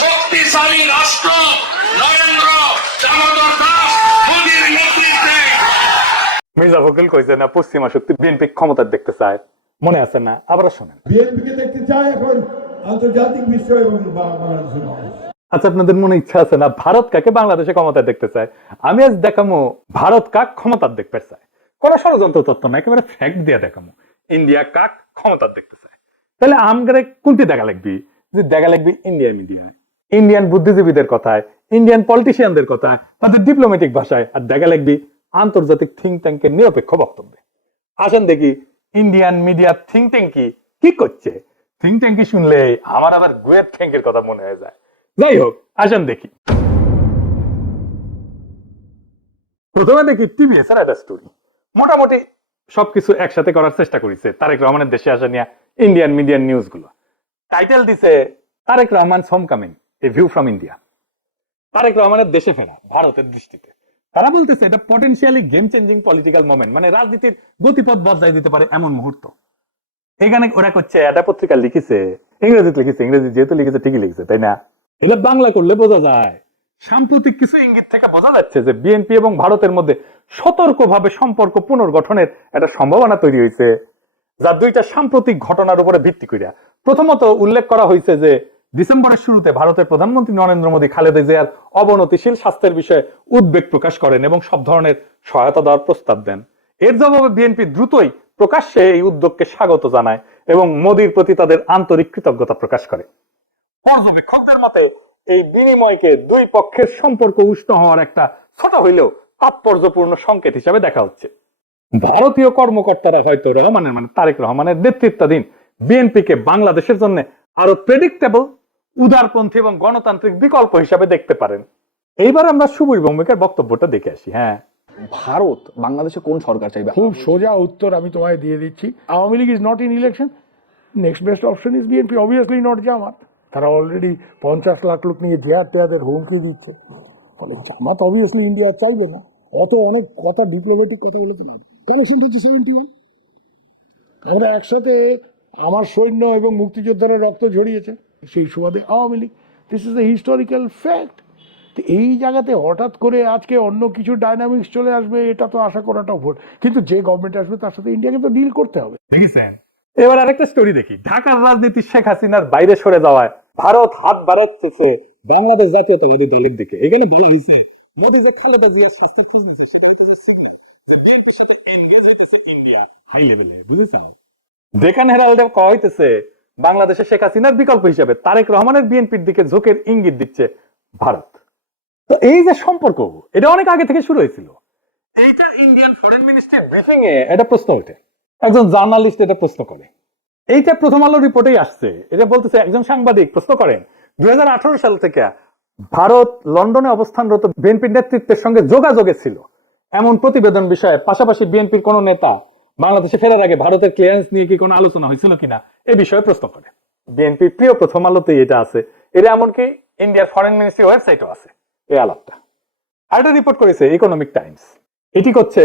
শক্তিশালী রাষ্ট্র নরেন্দ্র দামোদর দাস মোদীর নেতৃত্বে। মির্জা ফখরুল কইছে না পশ্চিমা শক্তি বিএনপি ক্ষমতা দেখতে চায়, মনে আছে না? আবার শোনেন। বিএনপিকে দেখতে চায় এখন আন্তর্জাতিক বিশ্ব এবং বাংলাদেশের মানুষ। আচ্ছা, আপনাদের মনে ইচ্ছা আছে না ভারত কাকে বাংলাদেশে ক্ষমতা দেখতে চায়? আমি আজ দেখামো ভারত কাক ক্ষমতা দেখতে চায়। কোন ষড়যন্ত্র তত্ত্ব না, একেবারে ফ্যাক্ট দিয়ে দেখামো ইন্ডিয়া কাক ক্ষমতা দেখতে চায়। তাহলে আমগারে কোনটি দেখা লাগবি? যে দেখা লাগবি ইন্ডিয়া মিডিয়ায়, ইন্ডিয়ান বুদ্ধিজীবীদের কথায়, ইন্ডিয়ান পলিটিশিয়ানদের কথায়, তাদের ডিপ্লোম্যাটিক ভাষায়, আর দেখা লাগবি আন্তর্জাতিক থিঙ্ক ট্যাঙ্কের নিরপেক্ষ বক্তব্যে। আসেন দেখি ইন্ডিয়ান মিডিয়া থিঙ্ক ট্যাঙ্কি কি করছে। থিঙ্ক ট্যাঙ্কি শুনলে আমার আবার গুয়ের থ্যাঙ্কের কথা মনে হয়ে যায়। যাই হোক, আসেন দেখি। প্রথমে দেখি টিভিএস এর একটা স্টোরি। মোটামুটি সবকিছু একসাথে করার চেষ্টা করেছে তারেক রহমানের দেশে আসা নিয়ে ইন্ডিয়ান মিডিয়ান নিউজ গুলো। টাইটেল দিছে Tarique Rahman home coming, a view from India. Tarique রহমানের দেশে ফেরা ভারতের দৃষ্টিতে। তারা বলতেছে এটা potentially game changing political moment, মানে রাজনীতির গতিপথ বদলাই দিতে পারে এমন মুহূর্ত। এখানে ওরা করছে, এটা পত্রিকা লিখেছে, ইংরেজিতে লিখেছে, ইংরেজি যেহেতু লিখেছে ঠিকই লিখেছে, তাই না? এটা বাংলা করলে বোঝা যায়। সাম্প্রতিক কিছু ইঙ্গিত থেকে বোঝা যাচ্ছে যে বিএনপি এবং ভারতের মধ্যে সতর্কভাবে সম্পর্ক পুনর্গঠনের একটা সম্ভাবনা তৈরি হয়েছে, যা দুইটা সাম্প্রতিক ঘটনার উপরে ভিত্তি করিয়া। প্রথমত উল্লেখ করা হয়েছে যে ডিসেম্বরের শুরুতে ভারতের প্রধানমন্ত্রী নরেন্দ্র মোদী খালেদা জিয়ার অবনতিশীল স্বাস্থ্যের বিষয়ে উদ্বেগ প্রকাশ করেন এবং সব ধরনের সহায়তা দেওয়ার প্রস্তাব দেন। এর জবাবে বিএনপি দ্রুতই প্রকাশ্যে এই উদ্যোগকে স্বাগত জানায় এবং মোদীর প্রতি তাদের আন্তরিক কৃতজ্ঞতা প্রকাশ করে। পর্যবেক্ষকদের মতে এই বিনিময়কে দুই পক্ষের সম্পর্ক উষ্ণ হওয়ার একটা ছোট হইলেও তাৎপর্যপূর্ণ সংকেত হিসাবে দেখা হচ্ছে। ভারতীয় কর্মকর্তারা হয়তো রহমানের মানে তারেক রহমানের নেতৃত্বাধীন বিএনপিকে বাংলাদেশের জন্য আরো প্রেডিক্টেবল, উদারপন্থী এবং গণতান্ত্রিক বিকল্প হিসাবে দেখতে পারেন। এইবার আমরা সুবীর ভৌমিকের বক্তব্যটা দেখে আসি। হ্যাঁ, ভারত বাংলাদেশে কোন সরকার চাইবে? খুব সোজা উত্তর আমি তোমায় দিয়ে দিচ্ছি। Awami League is not in election, next best option is BNP, obviously not Jamaat. তারা অলরেডি 50 লাখ লোক নিয়ে জিহাদ টেহাদের হুমকি দিচ্ছে, ফলে জামাত অবভিয়াসলি ইন্ডিয়া চাইবে না। অনেক কথা, ডিপ্লোম্যাটিক কথা বলে তোমার কালেকশন হচ্ছে 71। আমরা একসাথে আমার সৈন্য এবং মুক্তিযোদ্ধারা রক্ত ঝরিয়েছে, সেই সুবাদে Awami League. This is the historical fact. তো এই জায়গাতে হঠাৎ করে আজকে অন্য কিছু ডাইনামিক্স চলে আসবে, এটা তো আশা করাটাও ভুল। কিন্তু যে গভর্নমেন্ট আসবে তার সাথে ইন্ডিয়াকে তো ডিল করতে হবে। দেখেছেন? এবার আরেকটা স্টোরি দেখি। ঢাকার রাজনীতি শেখ হাসিনার বাইরে সরে যাওয়ায় ভারত হাত বাড়াচ্ছে বাংলাদেশ জাতীয়তাবাদী দলের দিকে। এখানে বলা হয়েছে মোদী যে খালেদা জিয়ার স্বাস্থ্য খুঁজছে সেটা যে বিএনপির সাথে এনগেজ হইতেছে ইন্ডিয়া হাই লেভেলে, বুঝেছেন? ডেকান হেরাল্ডে কওয়া হইতেছে বাংলাদেশে শেখ হাসিনার বিকল্প হিসেবে তারেক রহমানের বিএনপির দিকে ঝোঁকের ইঙ্গিত দিচ্ছে ভারত। তো এই যে সম্পর্ক, এটা অনেক আগে থেকে শুরু হয়েছিল। এইটা ইন্ডিয়ান ফরেন মিনিস্ট্রি ব্রিফিং এ এটা প্রশ্ন ওঠে, একজন জার্নালিস্ট এটা প্রশ্ন করে। এইটা প্রথম আলো রিপোর্টেই আসছে। এটা বলতেছে একজন সাংবাদিক প্রশ্ন করেন 2018 সাল থেকে ভারত লন্ডনে অবস্থানরত বিএনপির নেতৃত্বের সঙ্গে যোগাযোগে ছিল এমন প্রতিবেদন বিষয়ে, পাশাপাশি বিএনপির কোন নেতা বাংলাদেশে ফেরার আগে ভারতের ক্লিয়ারেন্স নিয়ে কি কোনো আলোচনা হয়েছিল কিনা এই বিষয়ে প্রশ্ন করে। বিএনপির প্রিয় প্রথম আলোতেই এটা আছে। এটা এমনকি ইন্ডিয়ার ফরেন মিনিস্ট্রি ওয়েবসাইটও আছে এই আলাপটা। আর এটা রিপোর্ট করেছে ইকোনমিক টাইমস। এটি করছে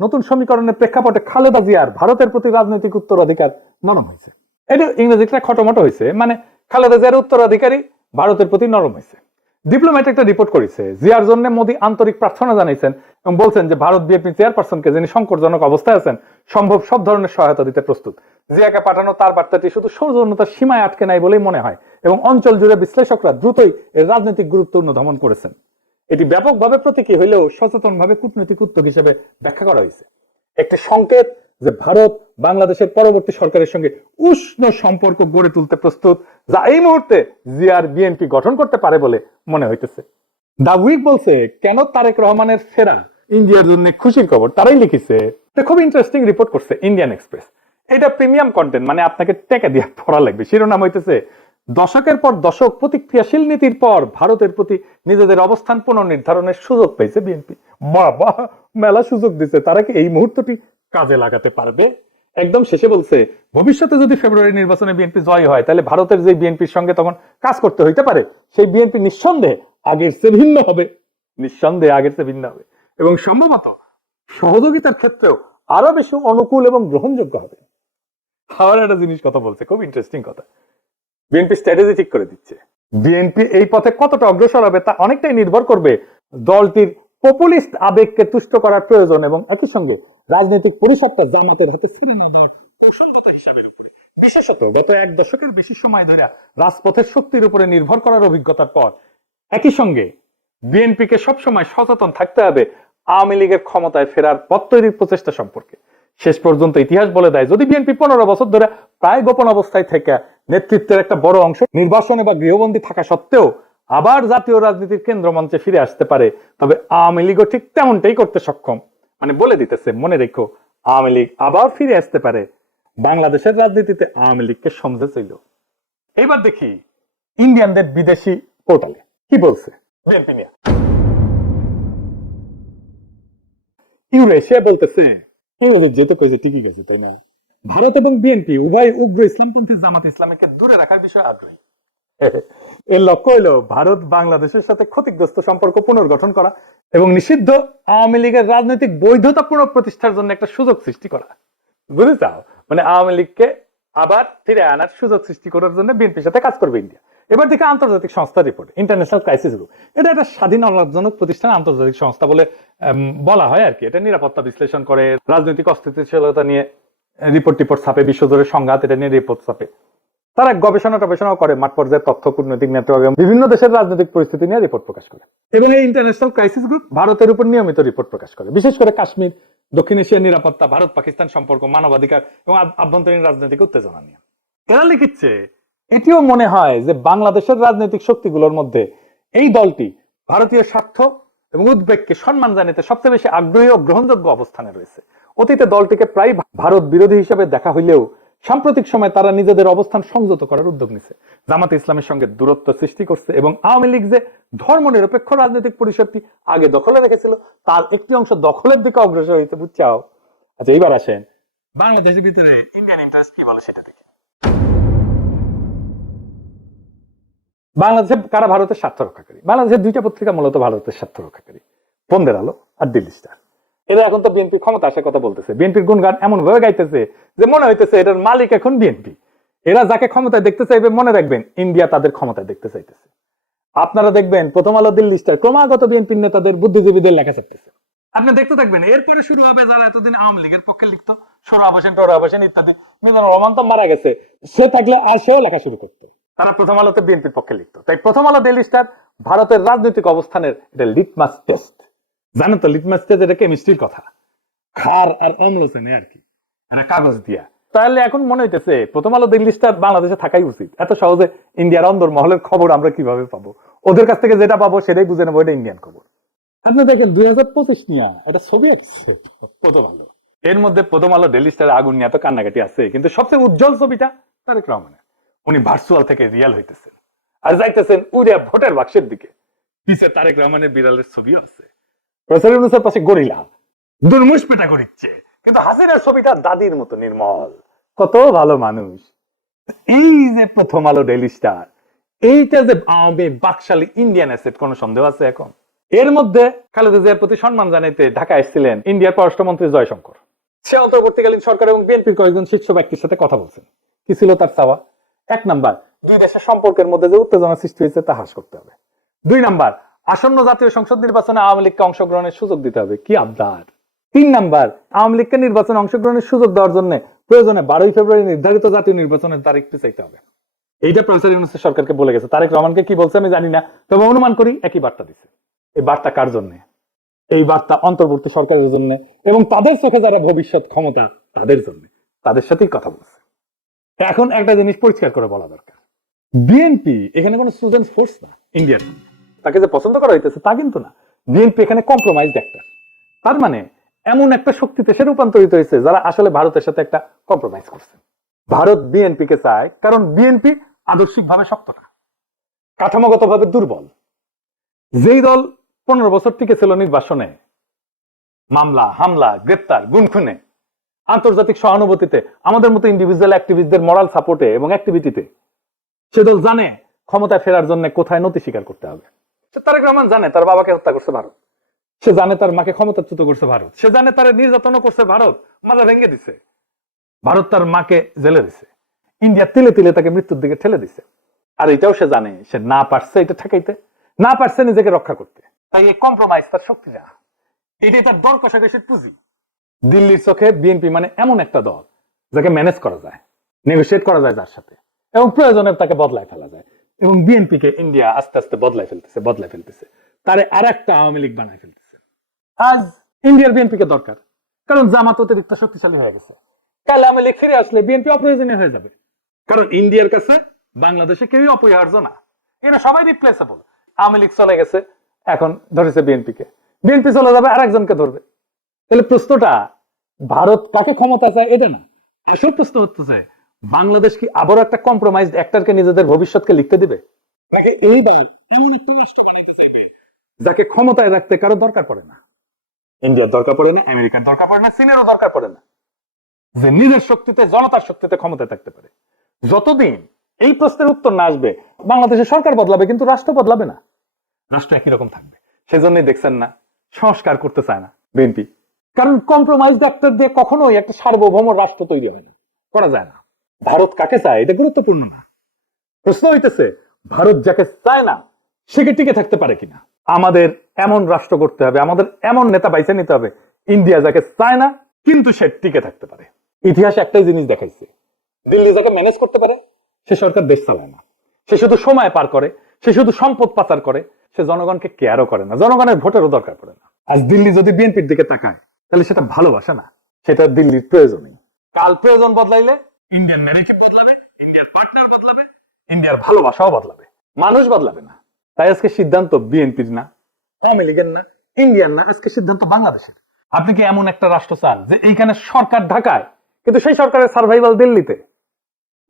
নতুন সমীকরণের প্রেক্ষাপটে খালেদা জিয়ার ভারতের প্রতি রাজনৈতিক উত্তরাধিকার নরম হয়েছে। এটা ইংরেজিটা খটোমটো হয়েছে, মানে খালেদা জিয়ার উত্তরাধিকারী ভারতের প্রতি নরম হয়েছে। ডিপ্লোম্যাট একটা রিপোর্ট করেছে জিয়ার জন্য মোদী আন্তরিক প্রার্থনা জানাইছেন এবং বলছেন যে ভারত বিএনপি চেয়ারপারসনকে যিনি সংকটজনক অবস্থায় আছেন সম্ভব সব ধরনের সহায়তা দিতে প্রস্তুত। জিয়াকে পাঠানো তার বার্তাটি শুধু সৌজন্যতার সীমায় আটকে নাই বলেই মনে হয় এবং অঞ্চল জুড়ে বিশ্লেষকরা দ্রুতই এর রাজনৈতিক গুরুত্ব অনুধাবন করেছেন। এটি ব্যাপকভাবে প্রতীকী হইলেও সচেতনভাবে কূটনৈতিক উদ্যোগ হিসেবে ব্যাখ্যা করা হয়েছে। একটি সংকেত যে ভারত বাংলাদেশের পরবর্তী সরকারের সঙ্গে উষ্ণ সম্পর্ক গড়ে তুলতে প্রস্তুত, যা এই মুহূর্তে জিয়ার বিএনপি গঠন করতে পারে বলে মনে হইতেছে। দা উইক বলছে কেন তারেক রহমানের ফেরা ইন্ডিয়ার জন্য খুশির খবর, তারাই লিখেছে। খুব ইন্টারেস্টিং রিপোর্ট করছে ইন্ডিয়ান এক্সপ্রেস। এটা প্রিমিয়াম কন্টেন্ট, মানে আপনাকে টাকা দিয়ে পড়া লাগবে। শিরোনাম হইতেছে দশকের পর দশক প্রতিক্রিয়াশীল নীতির পর ভারতের প্রতি নিজেদের অবস্থান পুনর্নির্ধারণের সুযোগ পেয়েছে বিএনপি। বাবা, মেলা সুযোগ দিচ্ছে, তারা কি এই মুহূর্তটি কাজে লাগাতে পারবে? একদম শেষে বলছে ভবিষ্যতে যদি ফেব্রুয়ারি নির্বাচনে বিএনপি জয় হয় তাহলে ভারতের যে বিএনপির সঙ্গে তখন কাজ করতে হইতে পারে সেই বিএনপি নিঃসন্দেহে আগের চেয়ে ভিন্ন হবে, নিঃসন্দেহে আগের চেয়ে ভিন্ন হবে এবং সম্ভবত সহযোগিতার ক্ষেত্রেও আরো বেশি অনুকূল এবং গ্রহণযোগ্য হবে। আবার একটা জিনিস কথা বলছে, খুব ইন্টারেস্টিং কথা। বিএনপি স্ট্র্যাটেজি ঠিক করে দিচ্ছে। বিএনপি এই পথে কতটা অগ্রসর হবে তা অনেকটাই নির্ভর করবে দলটির পপুলিস্ট আবেগকে তুষ্ট করার প্রয়োজন এবং একই সঙ্গে রাজনৈতিক পরিষদটা জামাতের হাতে ছেড়ে না দেওয়ার কৌশলগত হিসাবের উপরে, বিশেষত গত এক দশকের বেশি সময় ধরে রাজপথের শক্তির উপরে নির্ভর করার অভিজ্ঞতার পর একই সঙ্গে বিএনপিকে সবসময় সচেতন থাকতে হবে আওয়ামী লীগের ক্ষমতায় ফেরার পথ তৈরির প্রচেষ্টা সম্পর্কে। শেষ পর্যন্ত ইতিহাস বলে দেয়, যদি বিএনপি 15 বছর ধরে প্রায় গোপন অবস্থায় থেকে নেতৃত্বের একটা বড় অংশ নির্বাসনে বা গৃহবন্দী থাকা সত্ত্বেও আবার জাতীয় রাজনীতির কেন্দ্র মঞ্চে ফিরে আসতে পারে, তবে আওয়ামী লীগও ঠিক তেমনটাই করতে সক্ষম। মানে বলে দিতেছে, মনে রেখো আওয়ামী লীগ আবার ফিরে আসতে পারে। বাংলাদেশের রাজনীতিতে আওয়ামী লীগকে সমঝে ছিল। এবার দেখি ইন্ডিয়ানদের বিদেশি পোর্টালে কি বলছে বিএনপি নিয়ে। ইউরেশিয়া বলতেছে, ইংরেজি যেহেতু কইছে ঠিকই গেছে, তাই না? ভারত এবং বিএনপি উভয় উগ্র ইসলামপন্থী জামাত ইসলামীকে দূরে রাখার বিষয়ে আগ্রহী। এর লক্ষ্য হলো ভারত বাংলাদেশের সাথে ক্ষতিগ্রস্ত সম্পর্ক পুনর্গঠন করা এবং নিষিদ্ধ আওয়ামী লীগের রাজনৈতিক বৈধতা পুনঃপ্রতিষ্ঠার জন্য একটা সুযোগ সৃষ্টি করা। বুঝতে চাও? মানে আওয়ামী লীগকে আবার ফিরে আনার সুযোগ সৃষ্টি করার জন্য বিএনপির সাথে কাজ করবে ইন্ডিয়া। এবার দেখে আন্তর্জাতিক সংস্থা রিপোর্ট, ইন্টারন্যাশনাল ক্রাইসিস গ্রুপ, এটা একটা স্বাধীন অলাভজনক প্রতিষ্ঠান, আন্তর্জাতিক সংস্থা বলে বলা হয় আর কি। এটা নিরাপত্তা বিশ্লেষণ করে, রাজনৈতিক অস্থিতিশীলতা নিয়ে রিপোর্ট ছাপে, বিশ্বজুড়ে সংঘাত এটা নিয়ে রিপোর্ট ছাপে। তারা গবেষণা করে, মাঠ পর্যায়ে তথ্য, কূটনৈতিক নেটওয়ার্ক, বিভিন্ন দেশের রাজনৈতিক পরিস্থিতি নিয়ে রিপোর্ট প্রকাশ করে। এবং এই ইন্টারন্যাশনাল ক্রাইসিস গ্রুপ ভারতের উপর নিয়মিত রিপোর্ট প্রকাশ করে, বিশেষ করে কাশ্মীর, দক্ষিণ এশিয়ার নিরাপত্তা, ভারত পাকিস্তান সম্পর্ক, মানবাধিকার এবং আভ্যন্তরীণ রাজনৈতিক উত্তেজনা নিয়ে। এরা লিখিচ্ছে, এটিও মনে হয় যে বাংলাদেশের রাজনৈতিক শক্তিগুলোর মধ্যে এই দলটি ভারতীয় স্বার্থ এবং উদ্বেগকে সম্মান জানাতে সবচেয়ে বেশি আগ্রহী ও গ্রহণযোগ্য অবস্থানে রয়েছে। অতীতে দলটিকে প্রায় ভারত বিরোধী হিসেবে দেখা হইলেও সাম্প্রতিক সময় তারা নিজেদের অবস্থান সংযত করার উদ্যোগ নিছে, জামাত ইসলামের সঙ্গে দূরত্ব সৃষ্টি করছে এবং আওয়ামী লীগ যে ধর্মনিরপেক্ষ রাজনৈতিক পরিষদটি আগে দখলে রেখেছিল তার একটি অংশ দখলের দিকে অগ্রসর হইতে বুঝছাও। আচ্ছা, এইবার আসেন বাংলাদেশের ভিতরে ইন্ডিয়ান ইন্টারেস্ট কি বলে সেটা দেখে। বাংলাদেশে কারা ভারতের স্বার্থ রক্ষাকারী? বাংলাদেশের দুইটা পত্রিকা মূলত ভারতের স্বার্থ রক্ষাকারী, বন্দের আলো আর দিল্লি স্টার। এরা এখন তো বিএনপি ক্ষমতা আসার কথা বলতেছে, বিএনপির গুণগান এমন ভাবে গাইতেছে যে মনে হইতেছে এটার মালিক এখন বিএনপি। এরা যাকে ক্ষমতায় দেখতে চাইবে, মনে রাখবেন ইন্ডিয়া তাদের ক্ষমতায় দেখতে চাইতেছে। আপনারা দেখবেন প্রথম আলো, দিল্লি স্টার ক্রমাগত বিএনপির নেতাদের, বুদ্ধিজীবীদের লেখা ছাপতেছে। আপনি দেখতে থাকবেন, এরপরে শুরু হবে যারা এতদিন আওয়ামী লীগের পক্ষে লিখতো, সোহরাব হোসেন ইত্যাদি। মিজানুর রহমান তো মারা গেছে, সে থাকলে আর সেও লেখা শুরু করতো। তারা প্রথম আলোতে বিএনপির পক্ষে লিখতো। তাই প্রথম আলো, দিল্লি স্টার ভারতের রাজনৈতিক অবস্থানের এটা লিটমাস টেস্ট। জানেন তো লিটমাস টেস্ট এটা কেমিস্ট্রির কথা, ক্ষার আর অম্লসেনে আর কি, এটা কাগজ দিয়া। তাহলে এখন মনে হইতেছে প্রথম আলো, দিল্লি স্টার বাংলাদেশে থাকাই উচিত। এত সহজে ইন্ডিয়ার অন্দর মহলের খবর আমরা কিভাবে পাবো? ওদের কাছ থেকে যেটা পাবো সেটাই বুঝে নেবো এটা ইন্ডিয়ান খবর। আপনি দেখেন 2025 নিয়ে একটা ছবি আসছে প্রথম আলো, এর মধ্যে প্রথম আলো, দিল্লি স্টার আগুন নিয়ে তো কান্নাকাটি আছে, কিন্তু সবচেয়ে উজ্জ্বল ছবিটা তারেক রহমানের। উনি ভার্চুয়াল থেকে রিয়েল হইতেছেন আর যাইতেছেন উড়ে ভোটের বাক্সের দিকে। পিছে তারেক রহমানের বিড়ালের ছবি আছে, প্রফেসর ইউনূসের পাশে গরিলা দুর্মুষ পেটা করিচ্ছে, কিন্তু হাসিনার ছবিটা দাদির মতো নির্মল, কত ভালো মানুষ। এই যে প্রথম আলো, ডেইলি স্টার, এইটা যে আওয়ামী বাকশালী ইন্ডিয়ান অ্যাসেট, কোন সন্দেহ আছে এখন? এর মধ্যে খালেদা জিয়ার প্রতি সম্মান জানাইতে ঢাকা এসেছিলেন ইন্ডিয়ার পররাষ্ট্রমন্ত্রী জয়শঙ্কর। সে অন্তর্বর্তীকালীন সরকার এবং বিএনপির কয়েকজন শীর্ষ ব্যক্তির সাথে কথা বলছেন। কি ছিল তার চাওয়া? 1 নাম্বার, দুই দেশের সম্পর্কের মধ্যে যে উত্তেজনা সৃষ্টি হয়েছে তা হ্রাস করতে হবে। 2 নাম্বার, আসন্ন জাতীয় সংসদ নির্বাচনে আওয়ামী লীগকে অংশগ্রহণের সুযোগ দিতে হবে। কি আবদার! 3 নাম্বার, আওয়ামী লীগকে নির্বাচনে অংশগ্রহণের সুযোগ দেওয়ার জন্য প্রয়োজনে 12 ফেব্রুয়ারি নির্ধারিত জাতীয় নির্বাচনের তারিখ পিছাইতে হবে। এইটা প্রফেসর ইউনূস সরকারকে বলে গেছে। তারেক রহমানকে কি বলছে আমি জানি না, তবে অনুমান করি একই বার্তা দিছে। এই বার্তা কার জন্য? এই বার্তা অন্তর্বর্তী সরকারের জন্য এবং তাদের চোখে যারা ভবিষ্যৎ ক্ষমতা তাদের জন্য, তাদের সাথেই কথা বলছে। এখন একটা জিনিস পরিষ্কার করে বলা দরকার, বিএনপি এখানে কোনো স্টুডেন্ট ফোর্স না ইন্ডিয়ার। তাকে যে পছন্দ করা হইতেছে তা কিন্তু না। বিএনপি এখানে কম্প্রোমাইজড একটা, তার মানে এমন একটা শক্তিতে সে রূপান্তরিত হয়েছে যারা আসলে ভারতের সাথে একটা কম্প্রোমাইজ করছে। ভারত বিএনপি কে চায় কারণ বিএনপি আদর্শিকভাবে শক্ত না, কাঠামোগতভাবে দুর্বল। যেই দল 15 বছর টিকে ছিল নির্বাসনে, মামলা, হামলা, গ্রেপ্তার, গুম খুনে, আন্তর্জাতিক সহানুভূতিতে, আমাদের মতো ইন্ডিভিজুয়াল অ্যাক্টিভিস্টদের মরাল সাপোর্টে এবং অ্যাক্টিভিটিতে, সে দল জানে ক্ষমতায় ফেরার জন্য কোথায় নতি স্বীকার করতে হবে। সে তারেক রহমান জানে তার বাবাকে হত্যা করছে ভারত, সে জানে তার মাকে ক্ষমতাচ্যুত করছে ভারত, সে জানে তার নির্যাতনও করছে ভারত, মাজা ভেঙে দিছে ভারত, তার মাকে জেলে দিছে, ইন্ডিয়া তিলে তিলে তাকে মৃত্যুর দিকে ঠেলে দিছে। আর এটাও সে জানে সে না পারছে এটা ঠেকাইতে, না পারছে নিজেকে রক্ষা করতে। তাই এই কম্প্রোমাইজ তার শক্তি না, এটাই তার দর কষাকষির পুঁজি। দিল্লির চোখে বিএনপি মানে এমন একটা দল যাকে ম্যানেজ করা যায়, নেগোসিয়েট করা যায় যার সাথে, এবং প্রয়োজনে তাকে বদলায় ফেলা যায়। এবং বিএনপি কে ইন্ডিয়া আস্তে আস্তে বদলায় ফেলতেছে, তারে আর একটা আওয়ামী লীগ বানায় ফেলতেছে। আজ ইন্ডিয়ার বিএনপি কে দরকার, কারণ জামাত অতিরিক্ত শক্তিশালী হয়ে গেছে। কাল আওয়ামী লীগ ফিরে আসলে বিএনপি অপ্রয়োজনীয় হয়ে যাবে, কারণ ইন্ডিয়ার কাছে বাংলাদেশে কেউই অপরিহার্য না, এরা সবাই রিপ্লেসেবল। আওয়ামী লীগ চলে গেছে, এখন ধরেছে বিএনপি কে, বিএনপি চলে যাবে আর একজনকে ধরবে। তাহলে প্রশ্নটা ভারত কাকে ক্ষমতা চায় এটা না, আসল প্রশ্ন হচ্ছে বাংলাদেশ কি আবারও একটা কম্প্রোমাইজড অ্যাক্টরকে নিজেদের ভবিষ্যৎকে লিখতে দিবে, নাকি এইবার এমন একটা রাষ্ট্র বানাইতে চাইবে যাকে ক্ষমতায় রাখতে কারো দরকার পড়ে না, ইন্ডিয়ার দরকার পড়ে না, আমেরিকার দরকার পড়ে না, চীনেরও দরকার পড়ে না, যে নিজের শক্তিতে জনতার শক্তিতে ক্ষমতায় থাকতে পারে। যতদিন এই প্রশ্নের উত্তর না আসবে বাংলাদেশের সরকার বদলাবে কিন্তু রাষ্ট্র বদলাবে না, রাষ্ট্র একই রকম থাকবে। সেজন্যই দেখছেন না সংস্কার করতে চায় না বিএনপি, কারণ কম্প্রোমাইজ ডাক্তার দিয়ে কখনোই একটা সার্বভৌম রাষ্ট্র তৈরি হয় না, করা যায় না। ভারত কাকে চায় এটা গুরুত্বপূর্ণ না, প্রশ্ন হইতেছে ভারত যাকে চায় না সে কি টিকে থাকতে পারে কিনা। আমাদের এমন রাষ্ট্র করতে হবে, আমাদের এমন নেতা বাইছে নিতে হবে ইন্ডিয়া যাকে চায় না কিন্তু সে টিকে থাকতে পারে। ইতিহাস একটাই জিনিস দেখাইছে, দিল্লি যাকে ম্যানেজ করতে পারে সে সরকার দেশ চালায় না, সে শুধু সময় পার করে, সে শুধু সম্পদ পাচার করে, সে জনগণকে কেয়ারও করে না, জনগণের ভোটেরও দরকার পড়ে না। আজ দিল্লি যদি বিএনপির দিকে তাকায় তাহলে সেটা ভালোবাসা না, সেটা দিল্লির প্রয়োজনই। কাল প্রয়োজন বদলাইলে ইন্ডিয়ান ন্যারেটিভ বদলাবে, ইন্ডিয়ার পার্টনার বদলাবে, ইন্ডিয়ার ভালোবাসাও বদলাবে, মানুষ বদলাবে না। তাই আজকে সিদ্ধান্ত বিএনপির না, আওয়ামী লীগের না, ইন্ডিয়ান না, আজকে সিদ্ধান্ত বাংলাদেশের। আপনি কি এমন একটা রাষ্ট্র চান যে এইখানে সরকার ঢাকায় কিন্তু সেই সরকারের সার্ভাইভাল দিল্লিতে,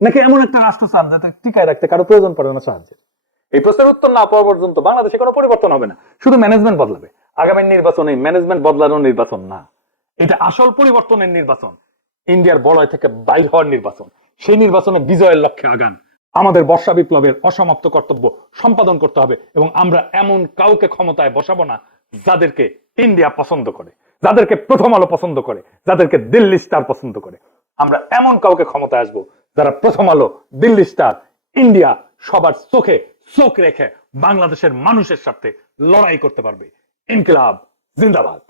নাকি এমন একটা রাষ্ট্র চান যাতে টিকায় রাখতে কারো প্রয়োজন পড়ে না সাহায্যের? এই প্রশ্নের উত্তর না পাওয়া পর্যন্ত বাংলাদেশে কোনো পরিবর্তন হবে না, শুধু ম্যানেজমেন্ট বদলাবে। আগামী নির্বাচন এই ম্যানেজমেন্ট বদলানোর নির্বাচন না, এটা আসল পরিবর্তনের নির্বাচন, ইন্ডিয়ার বলয় থেকে বাইর হওয়ার নির্বাচন। সেই নির্বাচনে বিজয়ের লক্ষ্যে আগান। আমাদের বর্ষা বিপ্লবের অসমাপ্ত কর্তব্য সম্পাদন করতে হবে, এবং আমরা এমন কাউকে ক্ষমতায় বসাবো না যাদেরকে ইন্ডিয়া পছন্দ করে, যাদেরকে প্রথম আলো পছন্দ করে, যাদেরকে দিল্লি স্টার পছন্দ করে। আমরা এমন কাউকে ক্ষমতায় আসবো যারা প্রথম আলো, দিল্লি স্টার, ইন্ডিয়া সবার চোখে চোখ রেখে বাংলাদেশের মানুষের সাথে লড়াই করতে পারবে। ইনকিলাব জিন্দাবাদ।